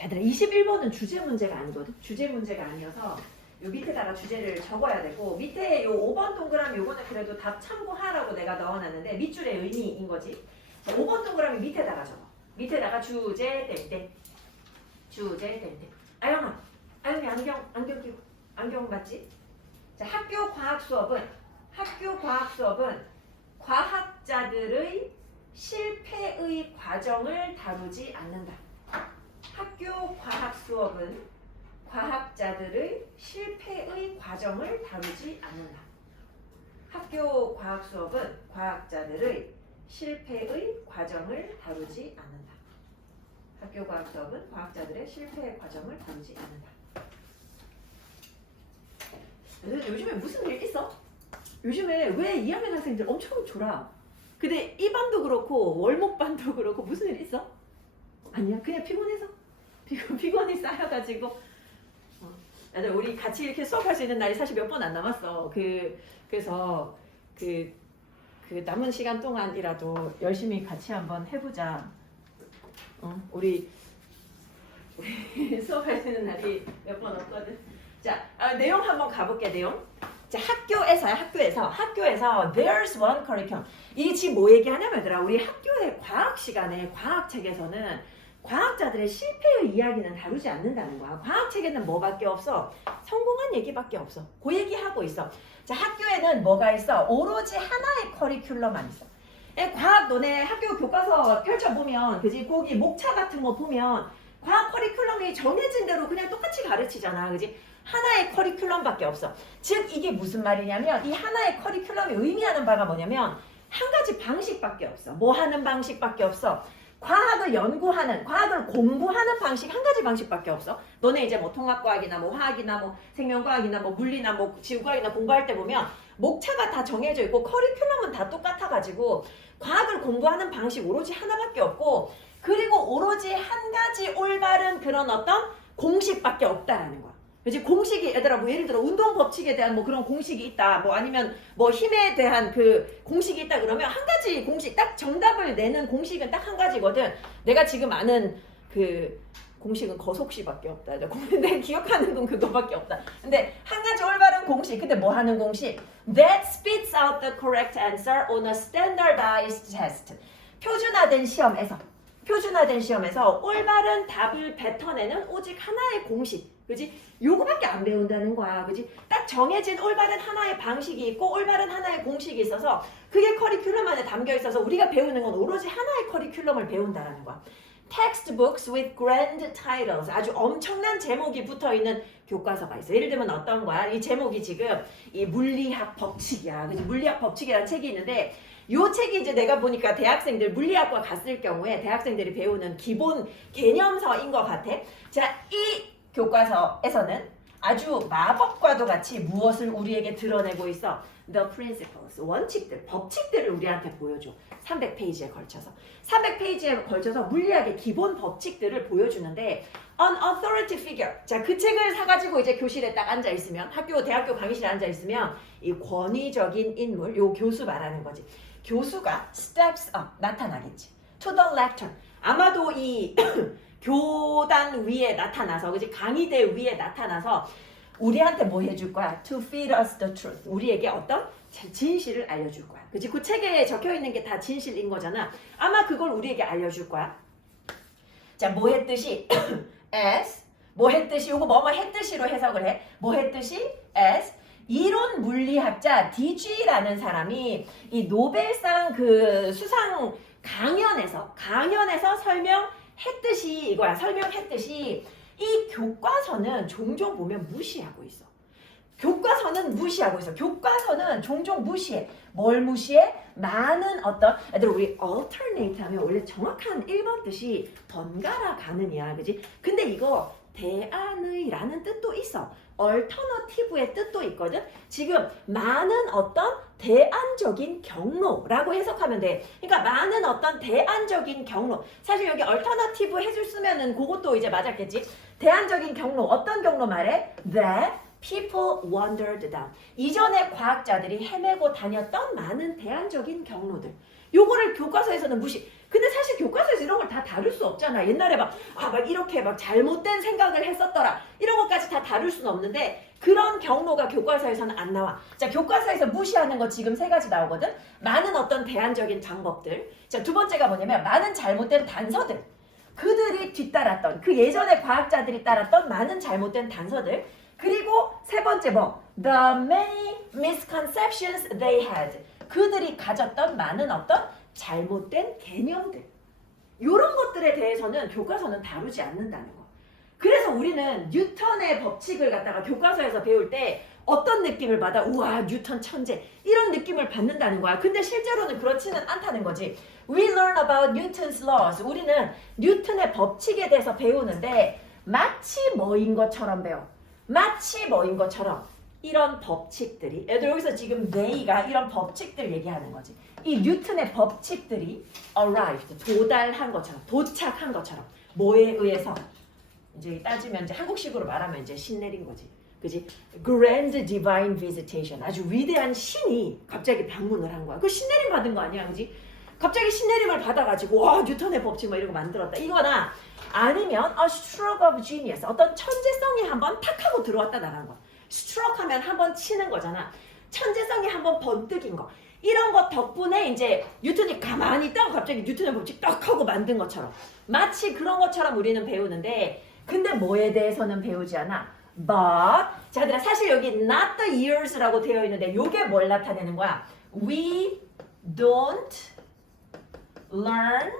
자, 얘들아 21번은 주제 문제가 아니거든. 주제 문제가 아니어서 요 밑에다가 주제를 적어야 되고 밑에 요 5번 동그라미 요거는 그래도 답 참고하라고 내가 넣어놨는데 밑줄의 의미인 거지. 자, 5번 동그라미 밑에다가 적어. 밑에다가 주제 땡땡. 주제 땡땡. 아영아. 아영이 안경 끼고. 안경 맞지? 자, 학교 과학 수업은 과학자들의 실패의 과정을 다루지 않는다. 학교 과학 수업은 과학자들의 실패의 과정을 다루지 않는다. 학교 과학 수업은 과학자들의 실패의 과정을 다루지 않는다. 학교 과학 수업은 과학자들의 실패의 과정을 다루지 않는다. 요즘에 무슨 일 있어? 요즘에 왜 2학년 학생들 엄청 졸아? 근데 이 반도 그렇고 월목 반도 그렇고 무슨 일 있어? 아니야, 그냥 피곤해서 피곤이 쌓여가지고 우리 같이 이렇게 수업할 수 있는 날이 사실 몇 번 안 남았어. 그래서 그 남은 시간 동안이라도 열심히 같이 한번 해보자. 우리 수업할 수 있는 날이 몇 번 없거든. 자, 내용 한번 가볼게. 내용. 자, 학교에서 there's one curriculum. 이게 지금 뭐 얘기하냐면 얘들아, 우리 학교의 과학 시간에 과학책에서는 과학자들의 실패의 이야기는 다루지 않는다는 거야. 과학책에는 뭐밖에 없어? 성공한 얘기밖에 없어. 그 얘기하고 있어. 자, 학교에는 뭐가 있어? 오로지 하나의 커리큘럼만 있어. 과학 너네 학교 교과서 펼쳐보면 그지? 거기 목차 같은 거 보면 과학 커리큘럼이 정해진 대로 그냥 똑같이 가르치잖아. 그지? 하나의 커리큘럼밖에 없어. 즉 이게 무슨 말이냐면 이 하나의 커리큘럼이 의미하는 바가 뭐냐면 한 가지 방식밖에 없어. 뭐 하는 방식밖에 없어. 과학을 연구하는, 과학을 공부하는 방식 한 가지 방식밖에 없어. 너네 이제 뭐 통합과학이나 뭐 화학이나 뭐 생명과학이나 뭐 물리나 뭐 지구과학이나 공부할 때 보면 목차가 다 정해져 있고 커리큘럼은 다 똑같아가지고 과학을 공부하는 방식 오로지 하나밖에 없고 그리고 오로지 한 가지 올바른 그런 어떤 공식밖에 없다라는 거야. 그치? 공식이 얘들아 뭐 예를 들어 운동 법칙에 대한 뭐 그런 공식이 있다 뭐 아니면 뭐 힘에 대한 그 공식이 있다 그러면 한 가지 공식 딱 정답을 내는 공식은 딱 한 가지거든. 내가 지금 아는 그 공식은 거속시밖에 없다. 내가 기억하는 건 그거밖에 없다. 근데 한 가지 올바른 공식. 근데 뭐 하는 공식? That spits out the correct answer on a standardized test. 표준화된 시험에서 올바른 답을 뱉어내는 오직 하나의 공식. 그지? 요거밖에 안 배운다는 거야. 그지? 딱 정해진 올바른 하나의 방식이 있고 올바른 하나의 공식이 있어서 그게 커리큘럼 안에 담겨 있어서 우리가 배우는 건 오로지 하나의 커리큘럼을 배운다라는 거야. Textbooks with grand titles. 아주 엄청난 제목이 붙어있는 교과서가 있어. 예를 들면 어떤 거야? 이 제목이 지금 이 물리학 법칙이야. 그지? 물리학 법칙이라는 책이 있는데 요 책이 이제 내가 보니까 대학생들 물리학과 갔을 경우에 대학생들이 배우는 기본 개념서인 것 같아. 자, 이 교과서에서는 아주 마법과도 같이 무엇을 우리에게 드러내고 있어? The principles, 원칙들, 법칙들을 우리한테 보여줘. 300페이지에 걸쳐서. 300페이지에 걸쳐서 물리학의 기본 법칙들을 보여주는데 An authority figure. 자, 그 책을 사가지고 이제 교실에 딱 앉아있으면 대학교 강의실에 앉아있으면 이 권위적인 인물, 요 교수 말하는 거지. 교수가 steps up, 나타나겠지. To the lectern. 아마도 이 교단 위에 나타나서, 그지? 강의대 위에 나타나서 우리한테 뭐 해줄 거야? To feed us the truth. 우리에게 어떤 진실을 알려줄 거야. 그지? 그 책에 적혀 있는 게 다 진실인 거잖아. 아마 그걸 우리에게 알려줄 거야. 자, 뭐 했듯이 as, 뭐 했듯이, 요거 뭐뭐 했듯이로 해석을 해. 뭐 했듯이 as, 이론 물리학자 DG라는 사람이 이 노벨상 그 수상 강연에서 설명했듯이 이거야. 설명했듯이 이 교과서는 종종 보면 무시하고 있어. 교과서는 종종 무시해. 뭘 무시해? 많은 어떤 애들 우리 alternate 하면 원래 정확한 1번 뜻이 번갈아 가는이야. 그지? 근데 이거 대안의 라는 뜻도 있어. alternative의 뜻도 있거든. 지금 많은 어떤 대안적인 경로라고 해석하면 돼. 그러니까 많은 어떤 대안적인 경로. 사실 여기 alternative 해줬으면은 그것도 이제 맞았겠지. 대안적인 경로. 어떤 경로 말해? That people wandered down. 이전에 과학자들이 헤매고 다녔던 많은 대안적인 경로들. 요거를 교과서에서는 무시. 근데 사실 교과서에서 이런 걸 다 다룰 수 없잖아. 옛날에 막 이렇게 막 잘못된 생각을 했었더라. 이런 것까지 다 다룰 수는 없는데 그런 경로가 교과서에서는 안 나와. 자, 교과서에서 무시하는 거 지금 3가지 나오거든. 많은 어떤 대안적인 방법들. 자, 두 번째가 뭐냐면 많은 잘못된 단서들. 그들이 뒤따랐던 그 예전의 과학자들이 따랐던 많은 잘못된 단서들. 그리고 세 번째 The many misconceptions they had. 그들이 가졌던 많은 어떤 잘못된 개념들. 이런 것들에 대해서는 교과서는 다루지 않는다는 거. 그래서 우리는 뉴턴의 법칙을 갖다가 교과서에서 배울 때 어떤 느낌을 받아? 우와, 뉴턴 천재. 이런 느낌을 받는다는 거야. 근데 실제로는 그렇지는 않다는 거지. We learn about Newton's laws. 우리는 뉴턴의 법칙에 대해서 배우는데 마치 뭐인 것처럼 배워. 마치 뭐인 것처럼. 이런 법칙들이, 얘들 여기서 지금 they가 이런 법칙들 얘기하는 거지. 이 뉴턴의 법칙들이 arrived, 도달한 것처럼, 도착한 것처럼. 뭐에 의해서? 이제 따지면 이제 한국식으로 말하면 이제 신 내린 거지. 그지? Grand Divine Visitation. 아주 위대한 신이 갑자기 방문을 한 거야. 그 신내림 받은 거 아니야, 그지? 갑자기 신내림을 받아가지고 와, 뉴턴의 법칙 뭐 이런 거 만들었다. 이거나 아니면 a stroke of genius. 어떤 천재성이 한번 탁 하고 들어왔다 나간 거야. 스트로크 하면 한번 치는 거잖아. 천재성이 한번 번뜩인 거. 이런 것 덕분에 이제 뉴턴이 가만히 있다가 갑자기 뉴턴의 법칙 딱 하고 만든 것처럼. 마치 그런 것처럼 우리는 배우는데 근데 뭐에 대해서는 배우지 않아? But 자, 얘들아 사실 여기 not the years라고 되어 있는데 요게 뭘 나타내는 거야? We don't learn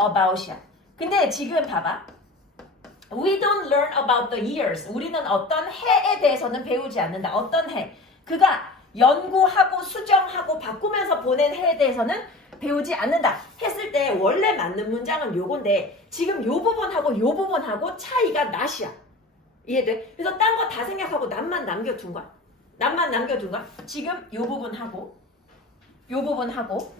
about it. 근데 지금 봐봐. We don't learn about the years. 우리는 어떤 해에 대해서는 배우지 않는다. 어떤 해. 그가 연구하고 수정하고 바꾸면서 보낸 해에 대해서는 배우지 않는다. 했을 때 원래 맞는 문장은 요건데 지금 요 부분하고 요 부분하고 차이가 낫이야. 이해돼? 그래서 딴 거 다 생각하고 낫만 남겨둔 거야. 낫만 남겨둔 거야. 지금 요 부분하고 요 부분하고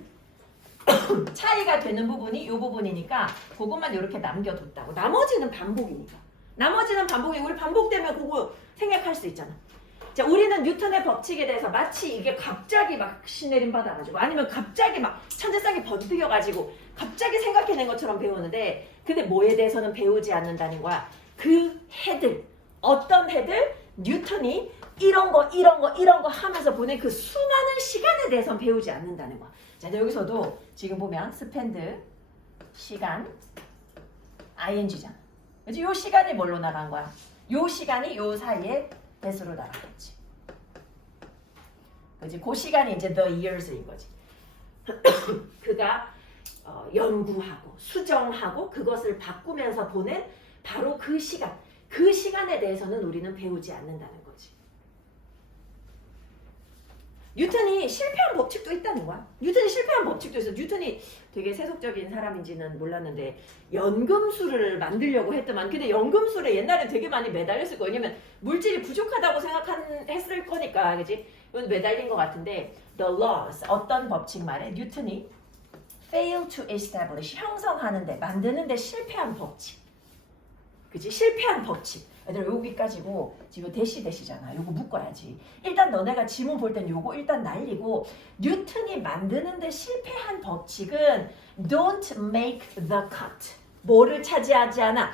차이가 되는 부분이 이 부분이니까 그것만 이렇게 남겨뒀다고. 나머지는 반복이니까. 나머지는 반복이고 우리 반복되면 그거 생각할 수 있잖아. 자, 우리는 뉴턴의 법칙에 대해서 마치 이게 갑자기 막 신내림 받아가지고 아니면 갑자기 막 천재성이 번뜩여가지고 갑자기 생각해낸 것처럼 배우는데 근데 뭐에 대해서는 배우지 않는다는 거야. 그 해들, 어떤 해들 뉴턴이 이런 거 하면서 보낸 그 수많은 시간에 대해서는 배우지 않는다는 거야. 자, 여기서도 지금 보면 스펜드 시간 ing잖아. 그래서 요 시간이 뭘로 나간 거야? 요 시간이 요 사이에 배수로 나가겠지. 그지? 그 시간이 이제 the years인 거지. 그가 연구하고 수정하고 그것을 바꾸면서 보낸 바로 그 시간. 그 시간에 대해서는 우리는 배우지 않는다는 거지. 뉴턴이 실패한 법칙도 있다는 거야. 뉴턴이 실패한 법칙도 있어. 뉴턴이 되게 세속적인 사람인지는 몰랐는데 연금술을 만들려고 했더만 근데 연금술에 옛날에 되게 많이 매달렸을 거야. 왜냐면 물질이 부족하다고 생각했을 거니까. 그지? 이건 매달린 것 같은데 the laws 어떤 법칙 말에 뉴턴이 fail to establish 형성하는데 만드는데 실패한 법칙. 그지? 실패한 법칙. 얘들아 여기까지고 지금 대시잖아. 요거 묶어야지. 일단 너네가 지문 볼 땐 요거 일단 날리고 뉴턴이 만드는데 실패한 법칙은 don't make the cut. 뭐를 차지하지 않아?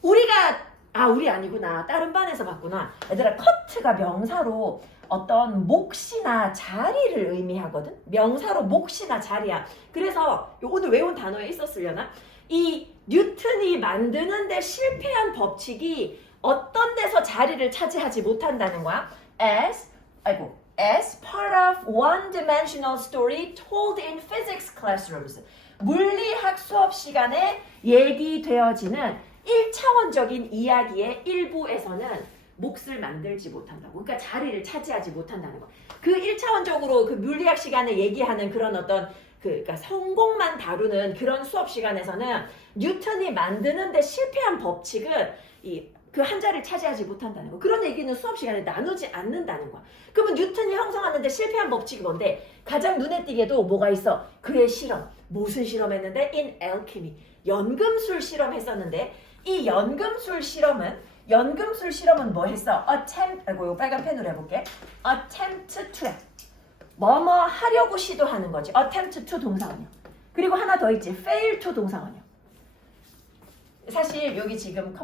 우리 아니구나. 다른 반에서 봤구나. 얘들아 cut가 명사로 어떤 몫이나 자리를 의미하거든. 명사로 몫이나 자리야. 그래서 요 오늘 외운 단어에 있었으려나? 이 뉴턴이 만드는데 실패한 법칙이 어떤 데서 자리를 차지하지 못한다는 거야? As part of one-dimensional story told in physics classrooms. 물리학 수업 시간에 얘기되어지는 1차원적인 이야기의 일부에서는 몫을 만들지 못한다고. 그러니까 자리를 차지하지 못한다는 거야. 그 1차원적으로 그 물리학 시간에 얘기하는 그런 어떤 그러니까 성공만 다루는 그런 수업 시간에서는 뉴턴이 만드는데 실패한 법칙은 그 한 자리를 차지하지 못한다는 거. 그런 얘기는 수업 시간에 나누지 않는다는 거야. 그러면 뉴턴이 형성하는데 실패한 법칙이 뭔데? 가장 눈에 띄게도 뭐가 있어? 그의 실험. 무슨 실험했는데? In alchemy. 연금술 실험했었는데 이 연금술 실험은 뭐 했어? 이거 빨간 펜으로 해볼게. attempt to. 뭐뭐 하려고 시도하는 거지. attempt to 동사원이야. 그리고 하나 더 있지. fail to 동사원형. 사실 여기 지금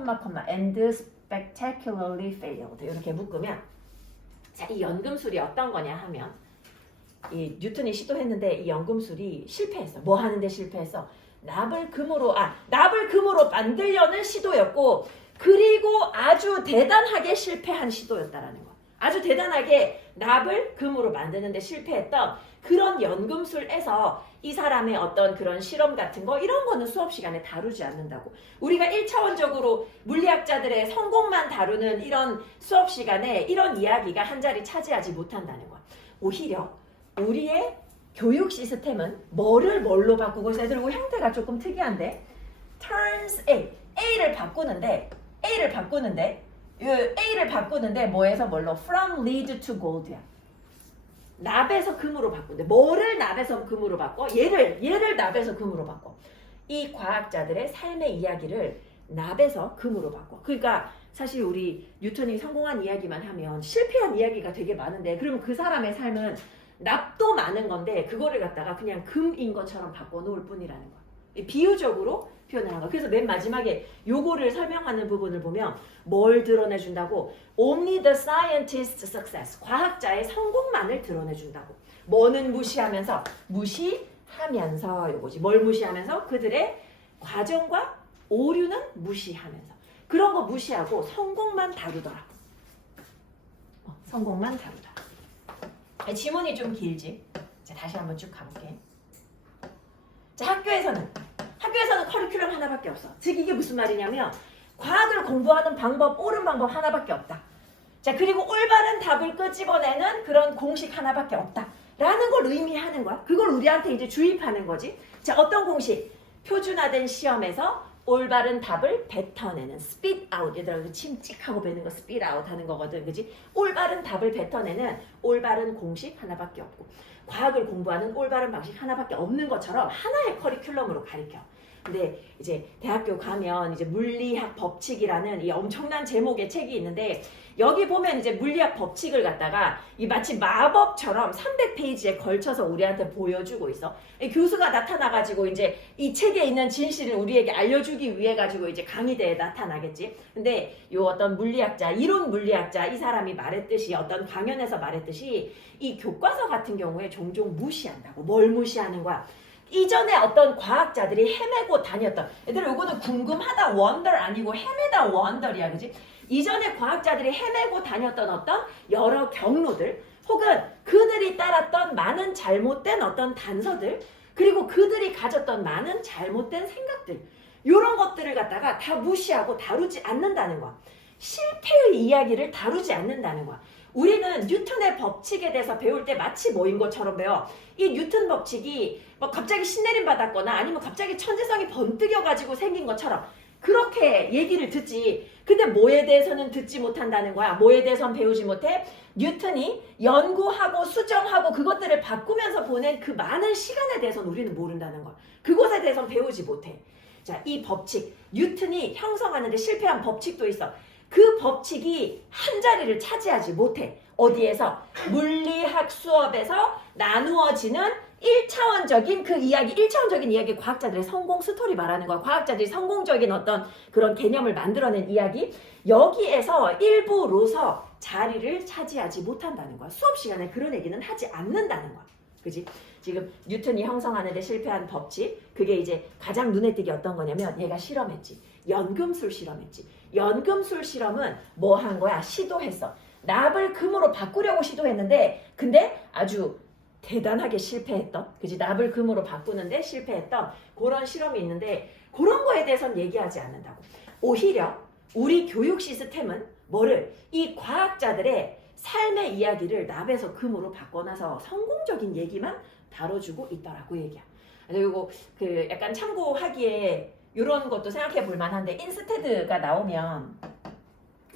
and spectacularly failed 이렇게 묶으면 자, 이 연금술이 어떤 거냐 하면 이 뉴턴이 시도했는데 이 연금술이 실패했어. 뭐 하는데 실패했어? 납을 금으로 만들려는 시도였고 그리고 아주 대단하게 실패한 시도였다라는 거. 아주 대단하게 납을 금으로 만드는데 실패했던 그런 연금술에서 이 사람의 어떤 그런 실험 같은 거 이런 거는 수업 시간에 다루지 않는다고. 우리가 1차원적으로 물리학자들의 성공만 다루는 이런 수업 시간에 이런 이야기가 한 자리 차지하지 못한다는 거야. 오히려 우리의 교육 시스템은 뭐를 뭘로 바꾸고 있어요? 애들 이거 형태가 조금 특이한데 turns A를 바꾸는데 뭐에서 뭘로? From lead to gold야. 납에서 금으로 바꾼대. 뭐를 납에서 금으로 바꿔? 얘를 납에서 금으로 바꿔. 이 과학자들의 삶의 이야기를 납에서 금으로 바꿔. 그러니까 사실 우리 뉴턴이 성공한 이야기만 하면 실패한 이야기가 되게 많은데 그러면 그 사람의 삶은 납도 많은 건데 그거를 갖다가 그냥 금인 것처럼 바꿔놓을 뿐이라는 거야. 비유적으로 표현하는 거야. 그래서 맨 마지막에 요거를 설명하는 부분을 보면 뭘 드러내준다고? Only the scientist's success. 과학자의 성공만을 드러내준다고. 뭐는 무시하면서 요거지. 뭘 무시하면서? 그들의 과정과 오류는 무시하면서. 그런 거 무시하고 성공만 다루더라. 성공만 다루다. 지문이 좀 길지? 자, 다시 한번 쭉 가볼게. 자, 학교에서는 커리큘럼 하나밖에 없어. 즉 이게 무슨 말이냐면 과학을 공부하는 방법, 옳은 방법 하나밖에 없다. 자, 그리고 올바른 답을 끄집어내는 그런 공식 하나밖에 없다. 라는 걸 의미하는 거야. 그걸 우리한테 이제 주입하는 거지. 자, 어떤 공식? 표준화된 시험에서 올바른 답을 뱉어내는 spit out. 얘들아, 침 찍하고 뱉는 거 spit out 하는 거거든. 그지? 올바른 답을 뱉어내는 올바른 공식 하나밖에 없고 과학을 공부하는 올바른 방식 하나밖에 없는 것처럼 하나의 커리큘럼으로 가르쳐. 근데 이제 대학교 가면 이제 물리학 법칙이라는 이 엄청난 제목의 책이 있는데 여기 보면 이제 물리학 법칙을 갖다가 이 마치 마법처럼 300페이지에 걸쳐서 우리한테 보여주고 있어. 이 교수가 나타나가지고 이제 이 책에 있는 진실을 우리에게 알려주기 위해 가지고 이제 강의대에 나타나겠지. 근데 요 어떤 물리학자, 이론 물리학자 이 사람이 말했듯이 어떤 강연에서 말했듯이 이 교과서 같은 경우에 종종 무시한다고. 뭘 무시하는 거야? 이전에 어떤 과학자들이 헤매고 다녔던 얘들아 요거는 궁금하다 원더 아니고 헤매다 원더이야. 그지? 이전에 과학자들이 헤매고 다녔던 어떤 여러 경로들 혹은 그들이 따랐던 많은 잘못된 어떤 단서들 그리고 그들이 가졌던 많은 잘못된 생각들 이런 것들을 갖다가 다 무시하고 다루지 않는다는 거야. 실패의 이야기를 다루지 않는다는 거야. 우리는 뉴턴의 법칙에 대해서 배울 때 마치 뭐인 것처럼 배워. 이 뉴턴 법칙이 뭐 갑자기 신내림 받았거나 아니면 갑자기 천재성이 번뜩여가지고 생긴 것처럼 그렇게 얘기를 듣지. 근데 뭐에 대해서는 듣지 못한다는 거야. 뭐에 대해서는 배우지 못해? 뉴턴이 연구하고 수정하고 그것들을 바꾸면서 보낸 그 많은 시간에 대해서는 우리는 모른다는 거야. 그것에 대해서는 배우지 못해. 자, 이 법칙, 뉴턴이 형성하는데 실패한 법칙도 있어. 그 법칙이 한 자리를 차지하지 못해. 어디에서? 물리학 수업에서 나누어지는 1차원적인 그 이야기, 1차원적인 이야기, 과학자들의 성공 스토리 말하는 거야. 과학자들이 성공적인 어떤 그런 개념을 만들어낸 이야기. 여기에서 일부로서 자리를 차지하지 못한다는 거야. 수업 시간에 그런 얘기는 하지 않는다는 거야. 그지? 지금 뉴턴이 형성하는데 실패한 법칙, 그게 이제 가장 눈에 띄게 어떤 거냐면 얘가 실험했지. 연금술 실험했지. 연금술 실험은 뭐 한 거야? 시도했어. 납을 금으로 바꾸려고 시도했는데 근데 아주 대단하게 실패했던, 그지? 납을 금으로 바꾸는데 실패했던 그런 실험이 있는데 그런 거에 대해서는 얘기하지 않는다고. 오히려 우리 교육 시스템은 뭐를? 이 과학자들의 삶의 이야기를 납에서 금으로 바꿔놔서 성공적인 얘기만 다뤄주고 있더라고 얘기야. 그리고 그 약간 참고하기에 이런 것도 생각해 볼 만한데 인스테드가 나오면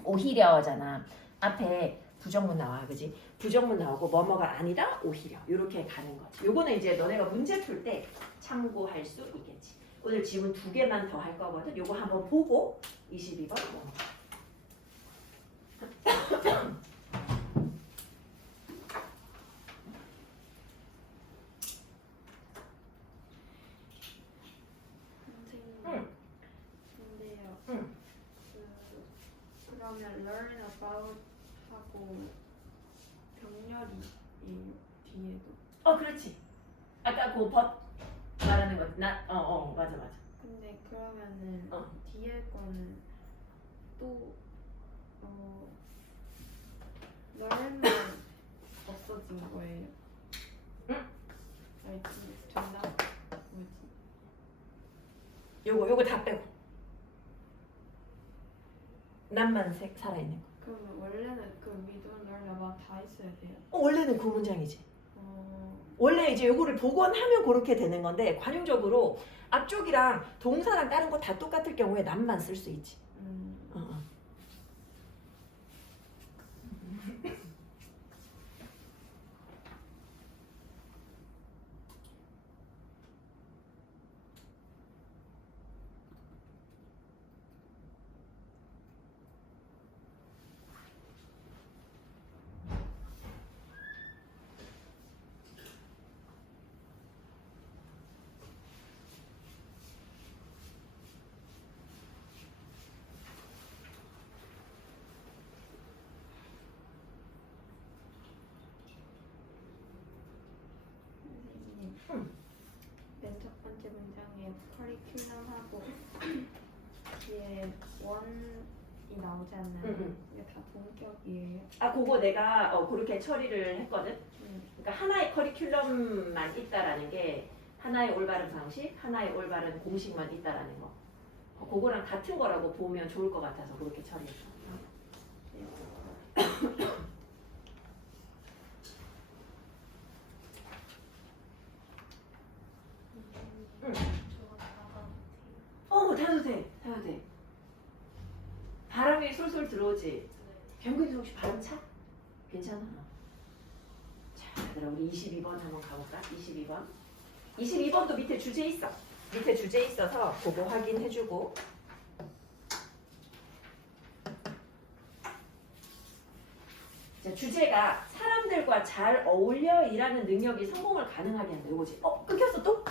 오히려잖아. 앞에 부정문 나와, 그지? 부정문 나오고 뭐뭐가 아니다, 오히려 이렇게 가는 거지. 요거는 이제 너네가 문제 풀 때 참고할 수 있겠지. 오늘 지문 2개만 더 할 거거든. 요거 한번 보고 22번 넘어가. 그러면 learn about 하고 병렬이 뒤에도. 그렇지. 아까 그 but 말하는 거. 맞아. 근데 그러면은 어. 뒤에 거는 또 learn만 없어진 거예요. 응? 알지? 정답 뭐지? 요거 다 빼고. 남만 살아있는 거. 그러면 원래는 그 we don't learn about 다 있어야 돼요. 원래는 그 문장이지. 어, 원래 이제 요거를 복원하면 그렇게 되는 건데 관용적으로 앞쪽이랑 동사랑 다른 거 다 똑같을 경우에 남만 쓸 수 있지. 어. 선생님. 응. 맨 첫 번째 문장에 커리큘럼하고 뒤에 원이 나오잖아요. 응. 이게 다 동격이에요. 그거 내가 그렇게 처리를 했거든. 응. 그러니까 하나의 커리큘럼만 있다라는 게 하나의 올바른 방식, 하나의 올바른 공식만 있다라는 거. 그거랑 같은 거라고 보면 좋을 것 같아서 그렇게 처리했어. 응. 타도 돼. 바람이 솔솔 들어오지. 병근이 혹시 바람 차? 괜찮아. 자, 얘들아 우리 22번 한번 가볼까? 22번. 22번도 밑에 주제 있어. 밑에 주제 있어서 그거 확인해주고. 자, 주제가 사람들과 잘 어울려 일하는 능력이 성공을 가능하게 한다. 이거지. 끊겼어 또?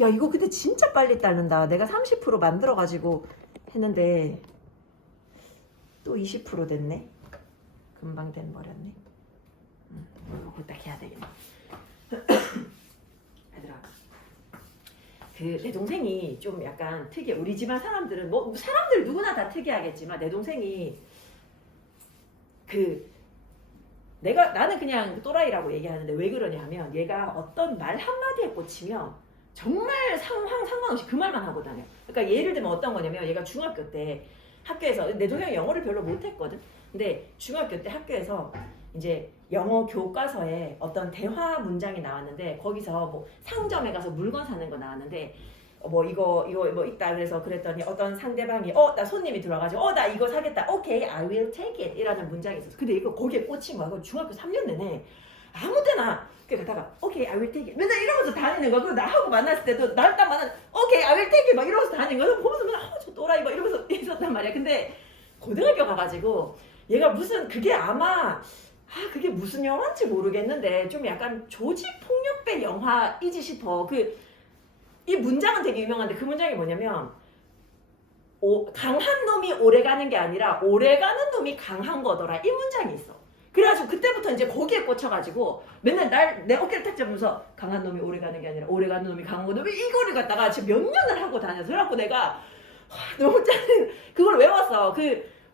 야 이거 근데 진짜 빨리 따른다. 내가 30% 만들어가지고 했는데 또 20% 됐네. 금방 돼버렸네. 이거 딱 해야 되겠네. 얘들아, 내 동생이 좀 약간 특이해. 우리 집안 사람들은 사람들 누구나 다 특이하겠지만 내 동생이 나는 그냥 또라이라고 얘기하는데 왜 그러냐면 얘가 어떤 말 한마디에 꽂히면 정말 상관없이 그 말만 하고 다녀. 그러니까 예를 들면 어떤 거냐면 얘가 중학교 때 학교에서 내 동생이 영어를 별로 못했거든. 근데 중학교 때 학교에서 이제 영어 교과서에 어떤 대화 문장이 나왔는데 거기서 뭐 상점에 가서 물건 사는 거 나왔는데 이거 뭐 있다 그래서 그랬더니 어떤 상대방이 나 손님이 들어와가지고 나 이거 사겠다. 오케이, I will take it 이라는 문장이 있었어. 근데 이거 거기에 꽂힌 거야. 중학교 3년 내내 아무 때나 가다가 오케이, I will take it 맨날 이러면서 다니는 거야. 그리고 나하고 만났을 때도 나를 딱 만나면 오케이, I will take it 막 이러면서 다니는 거야. 보면서 맨날 저 또라이 막 이러면서 있었단 말이야. 근데 고등학교 가가지고 얘가 무슨 그게 아마 그게 무슨 영화인지 모르겠는데 좀 약간 조지 폭력배 영화이지 싶어. 이 문장은 되게 유명한데 그 문장이 뭐냐면 강한 놈이 오래가는 게 아니라 오래가는 놈이 강한 거더라. 이 문장이 있어. 그래가지고 그때부터 이제 거기에 꽂혀가지고 맨날 내 어깨를 탁 잡으면서 강한 놈이 오래가는 게 아니라 오래가는 놈이 강한 거다. 이거를 갖다가 지금 몇 년을 하고 다녔어. 그래갖고 내가 너무 그걸 외웠어.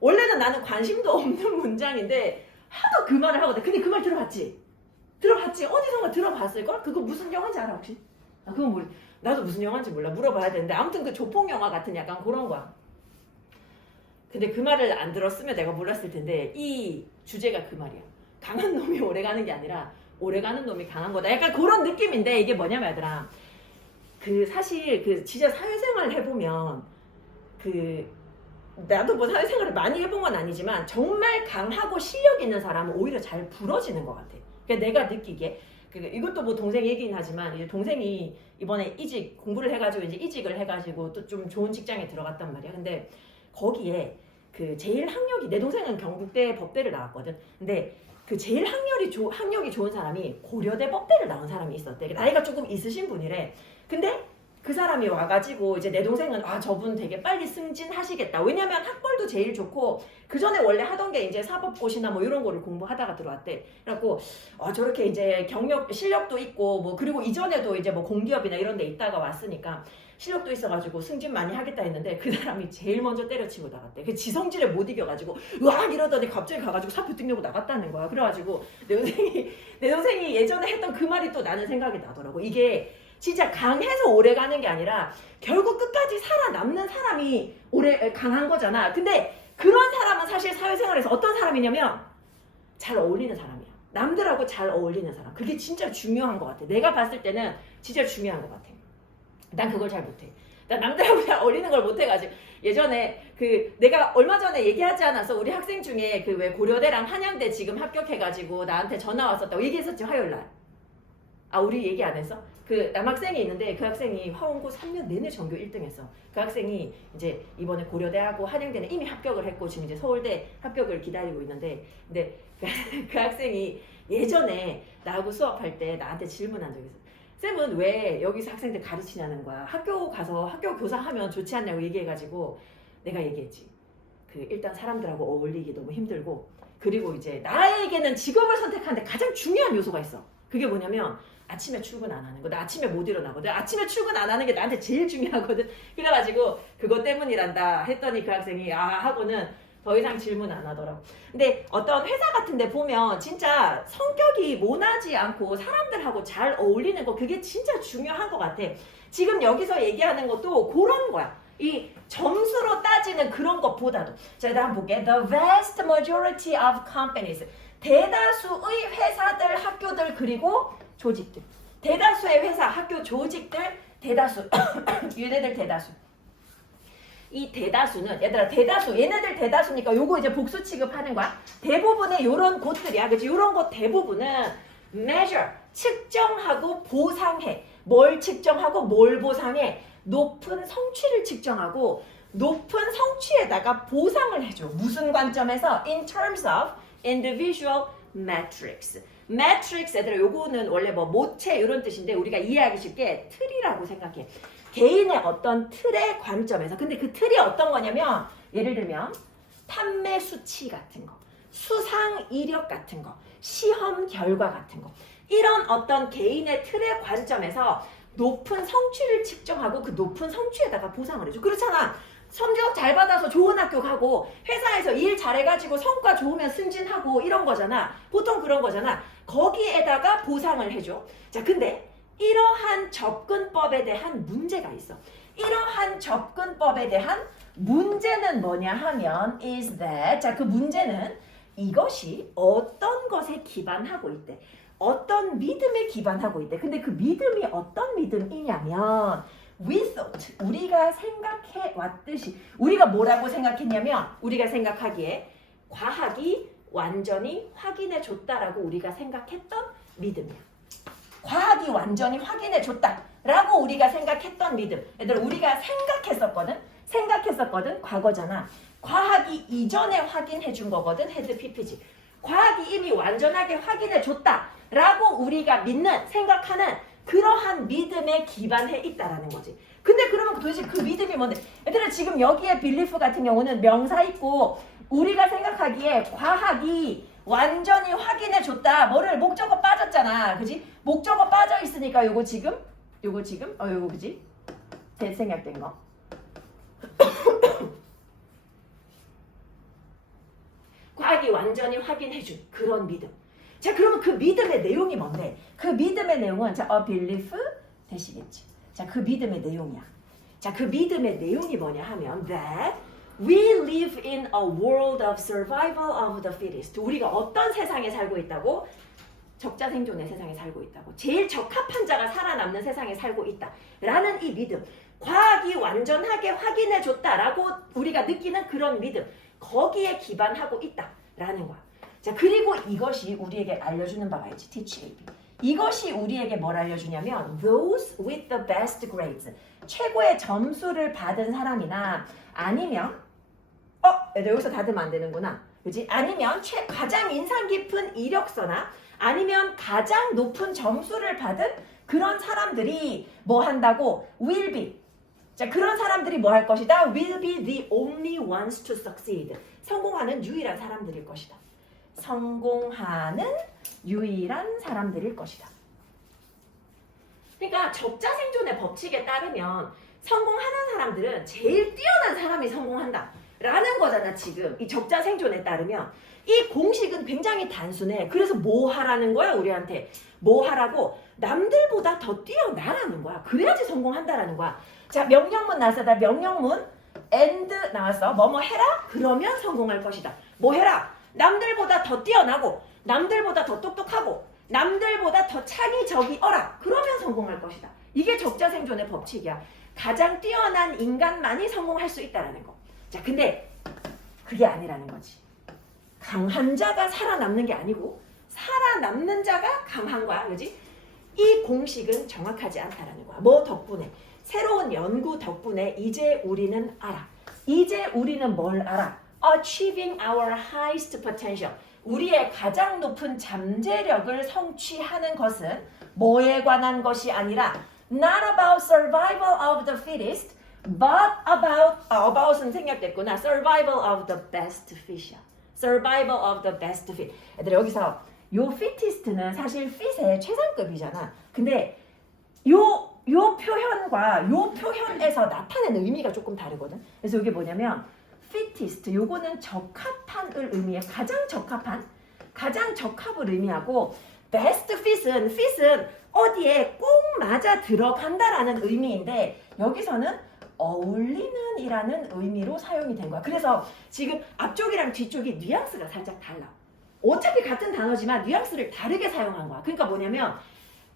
원래는 나는 관심도 없는 문장인데 하도 그 말을 하거든. 근데 그 말 들어봤지? 어디선가 들어봤을걸? 그거 무슨 영화인지 알아 혹시? 그건 모르. 나도 무슨 영화인지 몰라. 물어봐야 되는데 아무튼 그 조폭 영화 같은 약간 그런 거야. 근데 그 말을 안 들었으면 내가 몰랐을 텐데 이 주제가 그 말이야. 강한 놈이 오래가는 게 아니라 오래가는 놈이 강한 거다. 약간 그런 느낌인데 이게 뭐냐면 얘들아, 사실 진짜 사회생활 해보면 나도 뭐 사회생활을 많이 해본 건 아니지만 정말 강하고 실력 있는 사람은 오히려 잘 부러지는 것 같아. 그러니까 내가 느끼기에 이것도 뭐 동생 얘기긴 하지만 이제 동생이 이번에 공부를 해가지고 이제 이직을 해가지고 또 좀 좋은 직장에 들어갔단 말이야. 근데 거기에 제일 내 동생은 경북대 법대를 나왔거든. 근데 제일 학력이 좋은 사람이 고려대 법대를 나온 사람이 있었대. 나이가 조금 있으신 분이래. 근데 그 사람이 와가지고 이제 내 동생은 아 저분 되게 빨리 승진하시겠다. 왜냐면 학벌도 제일 좋고 그 전에 원래 하던 게 이제 사법고시나 뭐 이런 거를 공부하다가 들어왔대. 그래갖고 저렇게 이제 경력 실력도 있고 뭐 그리고 이전에도 이제 뭐 공기업이나 이런 데 있다가 왔으니까 실력도 있어가지고 승진 많이 하겠다 했는데 그 사람이 제일 먼저 때려치고 나갔대. 그 지성질에 못 이겨가지고 으악 이러더니 갑자기 가가지고 사표 뜯려고 나갔다는 거야. 그래가지고 내 동생이 예전에 했던 그 말이 또 나는 생각이 나더라고. 이게 진짜 강해서 오래 가는 게 아니라 결국 끝까지 살아남는 사람이 오래 강한 거잖아. 근데 그런 사람은 사실 사회생활에서 어떤 사람이냐면 잘 어울리는 사람이야. 남들하고 잘 어울리는 사람. 그게 진짜 중요한 것 같아. 내가 봤을 때는 진짜 중요한 것 같아. 난 그걸 잘 못해. 난 남들하고 잘 어울리는 걸 못해가지고 예전에 그 내가 얼마 전에 얘기하지 않았어? 우리 학생 중에 그 왜 고려대랑 한양대 지금 합격해가지고 나한테 전화 왔었다고 얘기했었지 화요일날. 아 우리 얘기 안 했어? 그 남학생이 있는데 그 학생이 화원고 3년 내내 전교 1등 했어. 그 학생이 이제 이번에 고려대하고 한양대는 이미 합격을 했고 지금 이제 서울대 합격을 기다리고 있는데 근데 그 학생이 예전에 나하고 수업할 때 나한테 질문한 적이 있어. 쌤은 왜 여기서 학생들 가르치냐는 거야. 학교 가서 학교 교사하면 좋지 않냐고 얘기해가지고 내가 얘기했지. 그 일단 사람들하고 어울리기 너무 힘들고 그리고 이제 나에게는 직업을 선택하는데 가장 중요한 요소가 있어. 그게 뭐냐면 아침에 출근 안 하는 거. 나 아침에 못 일어나거든. 아침에 출근 안 하는 게 나한테 제일 중요하거든. 그래가지고 그것 때문이란다 했더니 그 학생이 하고는 더 이상 질문 안 하더라고. 근데 어떤 회사 같은 데 보면 진짜 성격이 모나지 않고 사람들하고 잘 어울리는 거 그게 진짜 중요한 것 같아. 지금 여기서 얘기하는 것도 그런 거야. 이 점수로 따지는 그런 것보다도 자 일단 한번 볼게. The vast majority of companies 대다수의 회사들, 학교들 그리고 조직들. 대다수의 회사, 학교, 조직들 대다수. 얘네들 대다수. 이 대다수는 얘들아 대다수 얘네들 대다수니까 요거 이제 복수 취급하는 거야. 대부분의 요런 곳들이야. 그치? 요런 곳 대부분은 measure 측정하고 보상해. 뭘 측정하고 뭘 보상해? 높은 성취를 측정하고 높은 성취에다가 보상을 해줘. 무슨 관점에서? In terms of individual metrics. metrics 얘들아 요거는 원래 뭐 모체 이런 뜻인데 우리가 이해하기 쉽게 틀이라고 생각해. 개인의 어떤 틀의 관점에서. 근데 그 틀이 어떤 거냐면 예를 들면 판매 수치 같은 거, 수상 이력 같은 거, 시험 결과 같은 거 이런 어떤 개인의 틀의 관점에서 높은 성취를 측정하고 그 높은 성취에다가 보상을 해줘. 그렇잖아. 성적 잘 받아서 좋은 학교 가고 회사에서 일 잘해가지고 성과 좋으면 승진하고 이런 거잖아. 보통 그런 거잖아. 거기에다가 보상을 해줘. 자, 근데 이러한 접근법에 대한 문제가 있어. 이러한 접근법에 대한 문제는 뭐냐 하면 is that 자, 그 문제는 이것이 어떤 것에 기반하고 있대. 어떤 믿음에 기반하고 있대. 근데 그 믿음이 어떤 믿음이냐면 we thought 우리가 생각해 왔듯이 우리가 뭐라고 생각했냐면 우리가 생각하기에 과학이 완전히 확인해 줬다라고 우리가 생각했던 믿음이야. 과학이 완전히 확인해 줬다라고 우리가 생각했던 믿음. 얘들아 우리가 생각했었거든. 과거잖아. 과학이 이전에 확인해 준 거거든. 헤드 PPG. 과학이 이미 완전하게 확인해 줬다라고 우리가 믿는 생각하는 그러한 믿음에 기반해 있다라는 거지. 근데 그러면 도대체 그 믿음이 뭔데? 얘들아 지금 여기에 belief 같은 경우는 명사 있고 우리가 생각하기에 과학이 완전히 확인해 줬다. 뭐를 목적어 빠졌잖아. 그지? 목적어 빠져 있으니까 요거 지금 요거 그지? 대생략된 거. 과학이 완전히 확인해 준 그런 믿음. 자, 그러면 그 믿음의 내용이 뭔데? 그 믿음의 내용은 자, a belief 되시겠지. 자, 그 믿음의 내용이야. 자, 그 믿음의 내용이 뭐냐 하면 that we live in a world of survival of the fittest. 우리가 어떤 세상에 살고 있다고? 적자 생존의 세상에 살고 있다고. 제일 적합한 자가 살아남는 세상에 살고 있다. 라는 이 믿음. 과학이 완전하게 확인해 줬다라고 우리가 느끼는 그런 믿음. 거기에 기반하고 있다라는 거야. 자, 그리고 이것이 우리에게 알려주는 바가 있지. teach AB. 이것이 우리에게 뭘 알려주냐면 those with the best grades. 최고의 점수를 받은 사람이나 아니면 여기서 닫으면 안 되는구나. 그지? 아니면 가장 인상 깊은 이력서나 아니면 가장 높은 점수를 받은 그런 사람들이 뭐 한다고? will be. 자, 그런 사람들이 뭐 할 것이다? will be the only ones to succeed. 성공하는 유일한 사람들일 것이다. 성공하는 유일한 사람들일 것이다. 그러니까 적자 생존의 법칙에 따르면 성공하는 사람들은 제일 뛰어난 사람이 성공한다 라는 거잖아. 지금 이 적자 생존에 따르면 이 공식은 굉장히 단순해. 그래서 뭐 하라는 거야? 우리한테 뭐 하라고? 남들보다 더 뛰어나라는 거야. 그래야지 성공한다라는 거야. 자, 명령문 나왔다. 명령문 and 나왔어. 뭐뭐 해라? 그러면 성공할 것이다. 뭐 해라? 남들보다 더 뛰어나고 남들보다 더 똑똑하고 남들보다 더 창의적이어라. 그러면 성공할 것이다. 이게 적자 생존의 법칙이야. 가장 뛰어난 인간만이 성공할 수 있다라는 거. 자, 근데 그게 아니라는 거지. 강한 자가 살아남는 게 아니고 살아남는 자가 강한 거야. 그지? 이 공식은 정확하지 않다라는 거야. 뭐 덕분에? 새로운 연구 덕분에 이제 우리는 알아. 이제 우리는 뭘 알아? Achieving our highest potential. 우리의 가장 높은 잠재력을 성취하는 것은 뭐에 관한 것이 아니라 not about survival of the fittest, but about은 생략됐구나. survival of the best fit이야. survival of the best fit. 얘들아, 여기서 요 fittest는 사실 fit의 최상급이잖아. 근데 요 표현과 요 표현에서 나타내는 의미가 조금 다르거든. 그래서 이게 뭐냐면 fittest, 요거는 적합한을 의미해. 가장 적합을 의미하고 best fit은 어디에 꼭 맞아 들어간다라는 의미인데 여기서는 어울리는 이라는 의미로 사용이 된 거야. 그래서 지금 앞쪽이랑 뒤쪽이 뉘앙스가 살짝 달라. 어차피 같은 단어지만 뉘앙스를 다르게 사용한 거야. 그러니까 뭐냐면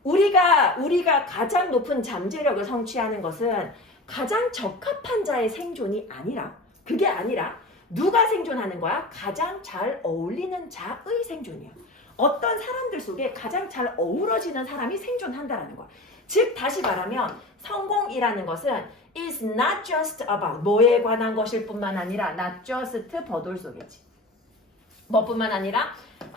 우리가 가장 높은 잠재력을 성취하는 것은 가장 적합한 자의 생존이 아니라 그게 아니라 누가 생존하는 거야? 가장 잘 어울리는 자의 생존이야. 어떤 사람들 속에 가장 잘 어우러지는 사람이 생존한다라는 거야. 즉 다시 말하면 성공이라는 것은 is not just about 뭐에 관한 것일 뿐만 아니라 not just 버돌 속이지. 뭐뿐만 아니라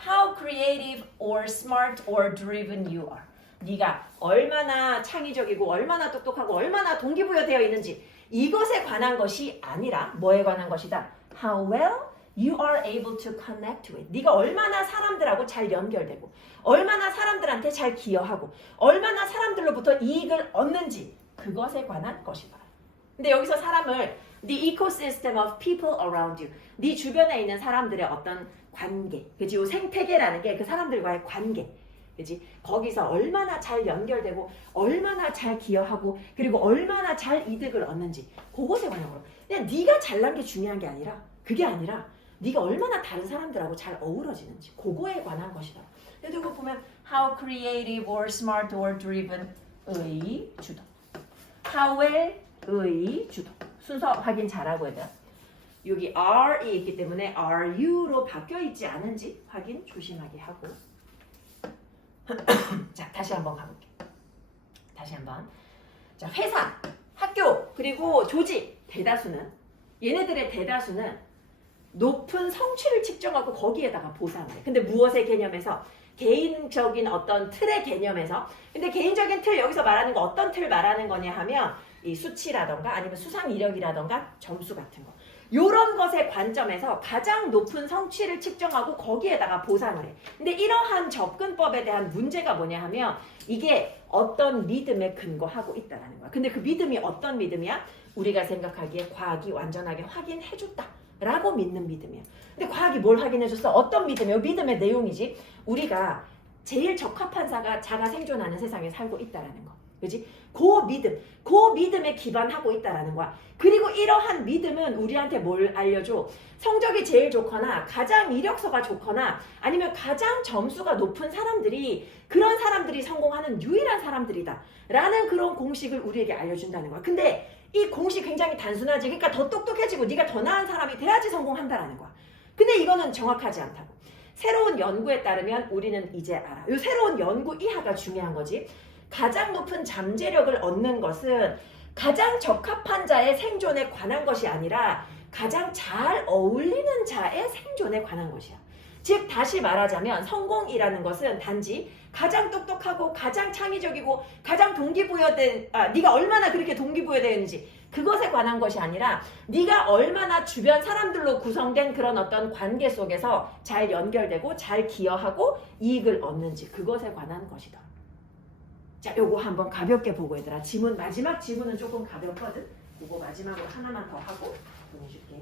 how creative or smart or driven you are. 네가 얼마나 창의적이고 얼마나 똑똑하고 얼마나 동기부여되어 있는지 이것에 관한 것이 아니라 뭐에 관한 것이다. How well you are able to connect with. 네가 얼마나 사람들하고 잘 연결되고 얼마나 사람들한테 잘 기여하고 얼마나 사람들로부터 이익을 얻는지 그것에 관한 것이다. 근데 여기서 사람을 the ecosystem of people around you. 네 주변에 있는 사람들의 어떤 관계. 그치? 요 생태계라는 게 그 사람들과의 관계. 그치? 거기서 얼마나 잘 연결되고 얼마나 잘 기여하고 그리고 얼마나 잘 이득을 얻는지 그것에 관한 거로. 그냥 네가 잘난 게 중요한 게 아니라 그게 아니라 네가 얼마나 다른 사람들하고 잘 어우러지는지 그거에 관한 것이다. 그래도 이거 보면 how creative or smart or driven의 주동. how well의 주동. 순서 확인 잘하고 얘들아. 여기 are이 있기 때문에 are you로 바뀌어 있지 않은지 확인 조심하게 하고. 자, 다시 한번 가볼게. 다시 한번. 자, 회사, 학교, 그리고 조직, 얘네들의 대다수는 높은 성취를 측정하고 거기에다가 보상을 해. 근데 무엇의 개념에서? 개인적인 어떤 틀의 개념에서. 근데 개인적인 틀, 여기서 말하는 거 어떤 틀 말하는 거냐 하면 이 수치라던가 아니면 수상 이력이라던가 점수 같은 거. 요런 것의 관점에서 가장 높은 성취를 측정하고 거기에다가 보상을 해. 근데 이러한 접근법에 대한 문제가 뭐냐 하면 이게 어떤 믿음에 근거하고 있다라는 거야. 근데 그 믿음이 어떤 믿음이야? 우리가 생각하기에 과학이 완전하게 확인해줬다 라고 믿는 믿음이야. 근데 과학이 뭘 확인해줬어? 어떤 믿음이야? 믿음의 내용이지. 우리가 제일 적합한 자가 생존하는 세상에 살고 있다라는 거. 그지? 그 믿음에 기반하고 있다라는 거야. 그리고 이러한 믿음은 우리한테 뭘 알려줘? 성적이 제일 좋거나 가장 이력서가 좋거나 아니면 가장 점수가 높은 사람들이 그런 사람들이 성공하는 유일한 사람들이다 라는 그런 공식을 우리에게 알려준다는 거야. 근데 이 공식 굉장히 단순하지. 그러니까 더 똑똑해지고 네가 더 나은 사람이 돼야지 성공한다라는 거야. 근데 이거는 정확하지 않다고. 새로운 연구에 따르면 우리는 이제 알아. 이 새로운 연구 이하가 중요한 거지. 가장 높은 잠재력을 얻는 것은 가장 적합한 자의 생존에 관한 것이 아니라 가장 잘 어울리는 자의 생존에 관한 것이야. 즉 다시 말하자면 성공이라는 것은 단지 가장 똑똑하고 가장 창의적이고 가장 동기부여된 네가 얼마나 그렇게 동기부여되는지 그것에 관한 것이 아니라 네가 얼마나 주변 사람들로 구성된 그런 어떤 관계 속에서 잘 연결되고 잘 기여하고 이익을 얻는지 그것에 관한 것이다. 자, 요거 한번 가볍게 보고 얘들아. 지문 마지막 지문은 조금 가볍거든. 요거 마지막으로 하나만 더 하고 보내줄게.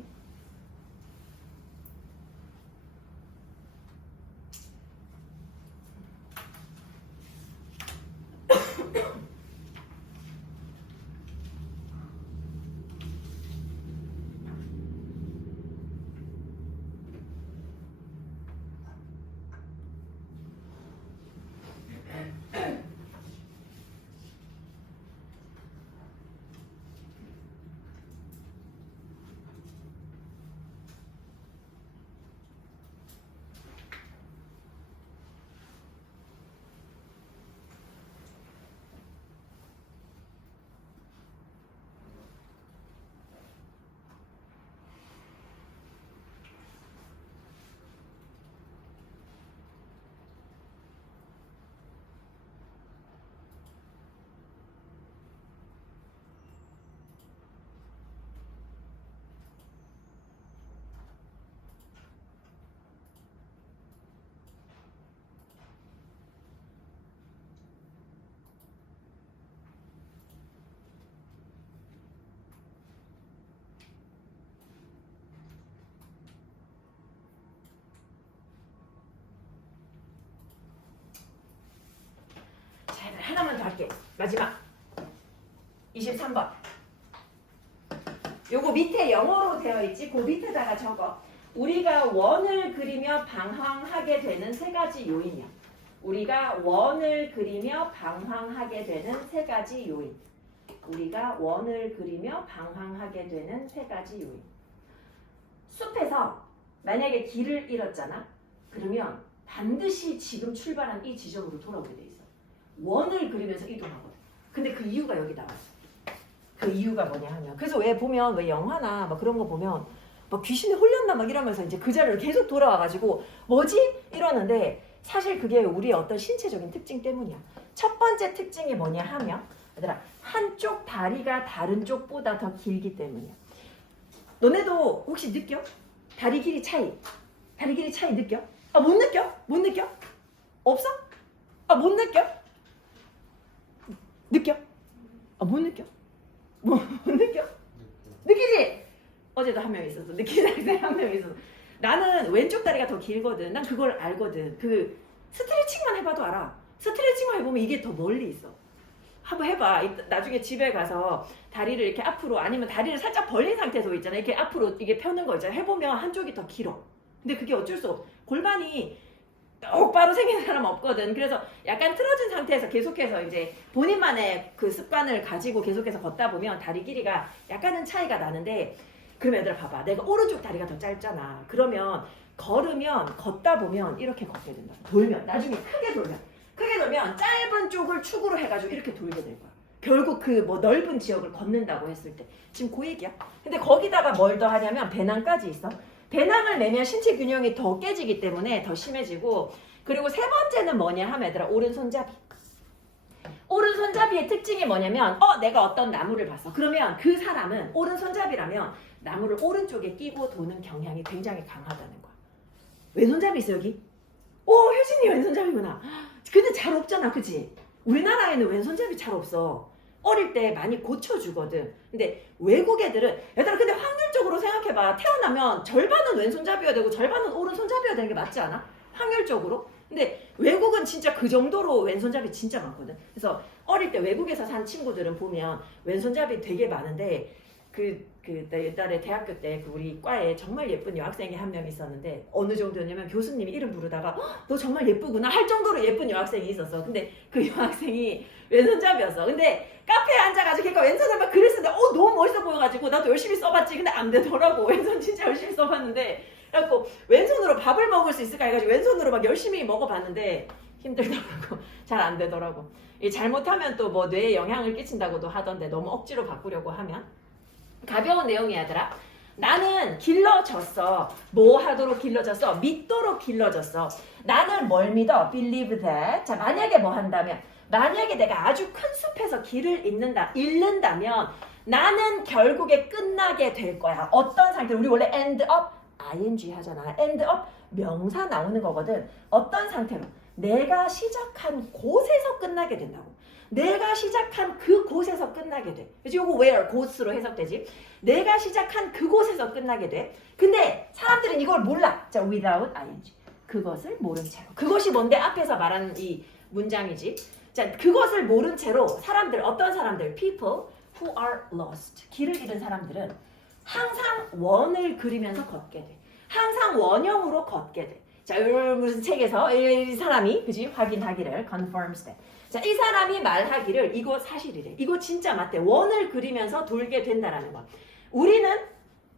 하나만 더 할게. 마지막 23번. 요거 밑에 영어로 되어 있지? 그 밑에다가 적어. 우리가 원을 그리며 방황하게 되는 세 가지 요인이야. 우리가 원을 그리며 방황하게 되는 세 가지 요인. 우리가 원을 그리며 방황하게 되는 세 가지 요인. 숲에서 만약에 길을 잃었잖아. 그러면 반드시 지금 출발한 이 지점으로 돌아오게 돼 있어. 원을 그리면서 이동하거든. 근데 그 이유가 여기 나와 있어. 그 이유가 뭐냐 하면 그래서 왜 보면 왜 영화나 막 그런 거 보면 막 귀신에 홀렸나 막 이러면서 이제 그 자리를 계속 돌아와가지고 뭐지? 이러는데 사실 그게 우리의 어떤 신체적인 특징 때문이야. 첫 번째 특징이 뭐냐 하면 얘들아 한쪽 다리가 다른 쪽보다 더 길기 때문이야. 너네도 혹시 느껴? 다리 길이 차이. 다리 길이 차이 느껴? 아, 못 느껴? 못 느껴? 없어? 아, 못 느껴? 느껴? 아, 못 느껴? 못 느껴? 느끼지? 어제도 한 명 있었어. 느끼는 학생 한 명 있었어. 나는 왼쪽 다리가 더 길거든. 난 그걸 알거든. 그 스트레칭만 해봐도 알아. 스트레칭만 해보면 이게 더 멀리 있어. 한번 해봐. 나중에 집에 가서 다리를 이렇게 앞으로 아니면 다리를 살짝 벌린 상태에서 있잖아. 이렇게 앞으로 이게 펴는 거 있잖아. 해보면 한쪽이 더 길어. 근데 그게 어쩔 수 없어. 골반이 똑바로 생긴 사람 없거든. 그래서 약간 틀어진 상태에서 계속해서 이제 본인만의 그 습관을 가지고 계속해서 걷다 보면 다리 길이가 약간은 차이가 나는데 그러면 얘들아 봐봐. 내가 오른쪽 다리가 더 짧잖아. 그러면 걸으면 걷다 보면 이렇게 걷게 된다. 돌면 나중에 크게 돌면 짧은 쪽을 축으로 해가지고 이렇게 돌게 될 거야. 결국 그 뭐 넓은 지역을 걷는다고 했을 때 지금 그 얘기야. 근데 거기다가 뭘 더 하냐면 배낭까지 있어. 배낭을 매면 신체 균형이 더 깨지기 때문에 더 심해지고 그리고 세 번째는 뭐냐 하면 얘들아 오른손잡이. 오른손잡이의 특징이 뭐냐면 내가 어떤 나무를 봤어. 그러면 그 사람은 오른손잡이라면 나무를 오른쪽에 끼고 도는 경향이 굉장히 강하다는 거야. 왼손잡이 있어 여기? 효진이 왼손잡이구나. 근데 잘 없잖아 그치? 우리나라에는 왼손잡이 잘 없어. 어릴 때 많이 고쳐주거든. 근데 외국 애들은 얘들아 근데 확률적으로 생각해봐. 태어나면 절반은 왼손잡이가 되고 절반은 오른손잡이가 되는 게 맞지 않아? 확률적으로. 근데 외국은 진짜 그 정도로 왼손잡이 진짜 많거든. 그래서 어릴 때 외국에서 산 친구들은 보면 왼손잡이 되게 많은데 옛날에 대학교 때 우리 과에 정말 예쁜 여학생이 한 명 있었는데 어느 정도였냐면 교수님이 이름 부르다가 너 정말 예쁘구나 할 정도로 예쁜 여학생이 있었어. 근데 그 여학생이 왼손잡이였어. 근데 카페에 앉아가지고 걔가 왼손잡이 글을 쓰는데 너무 멋있어 보여가지고 나도 열심히 써봤지. 근데 안 되더라고. 왼손 진짜 열심히 써봤는데 그래갖고 왼손으로 밥을 먹을 수 있을까 해가지고 왼손으로 막 열심히 먹어봤는데 힘들더라고. 잘 안 되더라고. 잘못하면 또 뭐 뇌에 영향을 끼친다고도 하던데 너무 억지로 바꾸려고 하면 가벼운 내용이야 얘들아. 나는 길러졌어. 뭐 하도록 길러졌어? 믿도록 길러졌어. 나는 뭘 믿어? Believe that. 자, 만약에 뭐 한다면, 만약에 내가 아주 큰 숲에서 길을 잃는다면 나는 결국에 끝나게 될 거야. 어떤 상태로? 우리 원래 end up ing 하잖아. end up 명사 나오는 거거든. 어떤 상태로? 내가 시작한 곳에서 끝나게 된다고. 내가 시작한 그곳에서 끝나게 돼. 그래서 이거 where, 곳으로 해석되지. 내가 시작한 그곳에서 끝나게 돼. 근데 사람들은 이걸 몰라. 자, without ing. 그것을 모른 채로. 그것이 뭔데? 앞에서 말하는 이 문장이지. 자, 그것을 모른 채로 사람들, 어떤 사람들? people who are lost. 길을 잃은 사람들은 항상 원을 그리면서 걷게 돼. 항상 원형으로 걷게 돼. 자, 무슨 책에서 이 사람이 그지 확인하기를 confirms that. 자, 이 사람이 말하기를 이거 사실이래. 이거 진짜 맞대. 원을 그리면서 돌게 된다라는 거. 우리는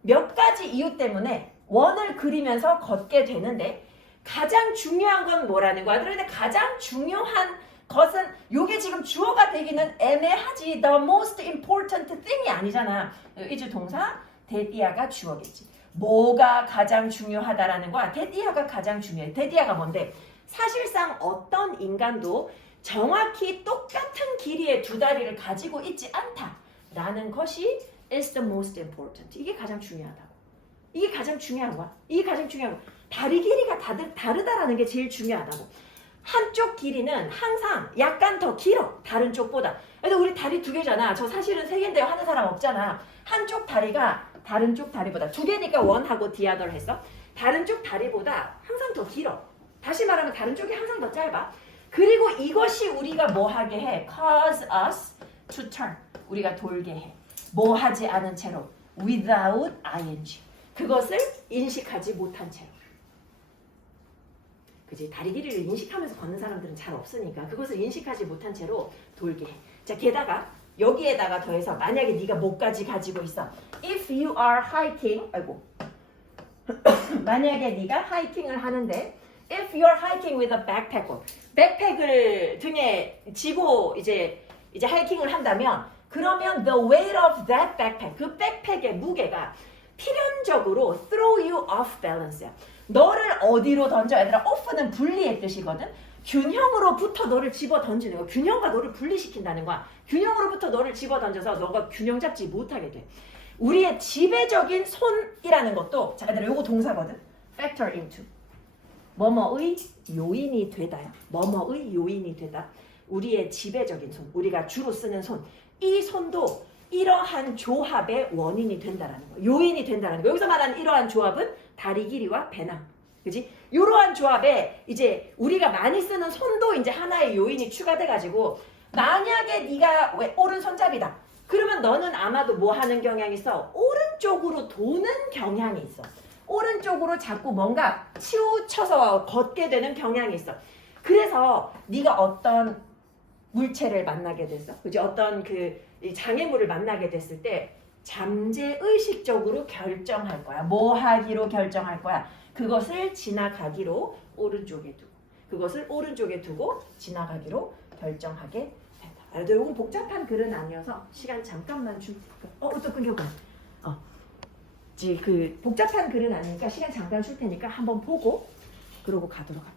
몇 가지 이유 때문에 원을 그리면서 걷게 되는데 가장 중요한 건 뭐라는 거야? 그런데 가장 중요한 것은 요게 지금 주어가 되기는 애매하지. The most important thing이 아니잖아. 이제 동사 대디아가 주어겠지. 뭐가 가장 중요하다라는 거야? 대디아가 가장 중요해. 대디아가 뭔데? 사실상 어떤 인간도 정확히 똑같은 길이의 두 다리를 가지고 있지 않다라는 것이 is the most important. 이게 가장 중요하다고. 이게 가장 중요한 거야. 이게 가장 중요한 거야. 다리 길이가 다르다라는 게 제일 중요하다고. 한쪽 길이는 항상 약간 더 길어. 다른 쪽보다. 그래서 우리 다리 두 개잖아. 저 사실은 세 개인데요. 하는 사람 없잖아. 한쪽 다리가 다른 쪽 다리보다 두 개니까 원하고 디아더를 했어. 다른 쪽 다리보다 항상 더 길어. 다시 말하면 다른 쪽이 항상 더 짧아. 그리고 이것이 우리가 뭐 하게 해? Cause us to turn. 우리가 돌게 해. 뭐 하지 않은 채로. Without ing. 그것을 인식하지 못한 채로. 그지? 다리 길이를 인식하면서 걷는 사람들은 잘 없으니까 그것을 인식하지 못한 채로 돌게 해. 자, 게다가 여기에다가 더해서 만약에 네가 목까지 가지고 있어. If you are hiking, 아이고. 만약에 네가 하이킹을 하는데 If you are hiking with a backpack, 백팩을 등에 지고 이제 하이킹을 한다면 그러면 the weight of that backpack, 그 백팩의 무게가 필연적으로 throw you off balance야. 너를 어디로 던져? 얘들아, off는 분리의 뜻이거든. 균형으로부터 너를 집어 던지는 거야. 균형과 너를 분리시킨다는 거야. 균형으로부터 너를 집어 던져서 너가 균형 잡지 못하게 돼. 우리의 지배적인 손이라는 것도 자, 얘들아, 요거 동사거든. factor into. 뭐뭐의 요인이 되다요. 뭐뭐의 요인이 되다. 우리의 지배적인 손, 우리가 주로 쓰는 손. 이 손도 이러한 조합의 원인이 된다라는 거. 요인이 된다라는 거. 여기서 말하는 이러한 조합은 다리 길이와 배낭. 그지? 이러한 조합에 이제 우리가 많이 쓰는 손도 이제 하나의 요인이 추가돼 가지고 만약에 네가 왜 오른손잡이다. 그러면 너는 아마도 뭐 하는 경향이 있어? 오른쪽으로 도는 경향이 있어. 오른쪽으로 자꾸 뭔가 치우쳐서 걷게 되는 경향이 있어. 그래서 네가 어떤 물체를 만나게 됐어. 그지? 어떤 그 장애물을 만나게 됐을 때 잠재의식적으로 결정할 거야. 뭐 하기로 결정할 거야. 그것을 지나가기로 오른쪽에 두고. 그것을 오른쪽에 두고 지나가기로 결정하게 된다. 그래도 이건 복잡한 글은 아니어서 시간 잠깐만 줄까? 또 끊겼구나. 그 복잡한 글은 아니니까 시간 잠깐 줄 테니까 한번 보고 그러고 가도록 할게요.